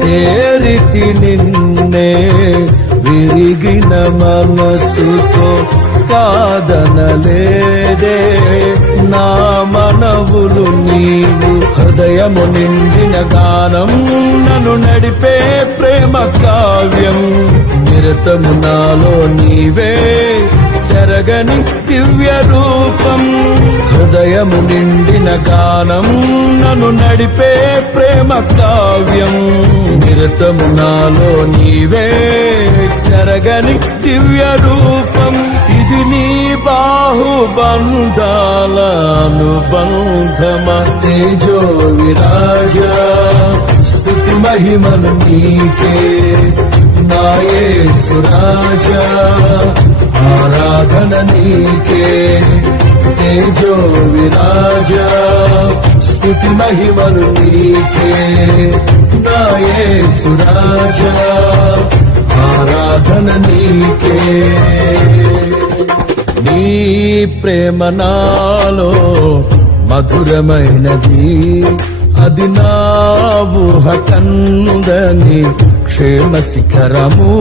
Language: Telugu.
చేరితి నిన్నే విరిగిన మనసుతో కాదనలేదే నా మనవులు నీవు. హృదయము నిండిన గానం నన్ను నడిపే ప్రేమ కావ్యం. నిరతము నాలో నీవే చెరగని దివ్య రూపం. హృదయము నిండిన గానం నన్ను నడిపే ప్రేమ కావ్యం. నిరతము నాలో నీవే చెరగని దివ్య రూపం. ఇది నీ బాహుబంధాల అనుబంధమ. తేజో విరాజా స్తుతి మహిమను నీకే నా యేసు రాజా. ఆరాధన నీకే తేజో విరాజా స్తుతి మహిమను నీకే నా యేసు రాజా. ఆరాధన నీకే. నీ ప్రేమ నాలో మధురమైనది, అది నా ఊహ కందని క్షేమ శిఖరము.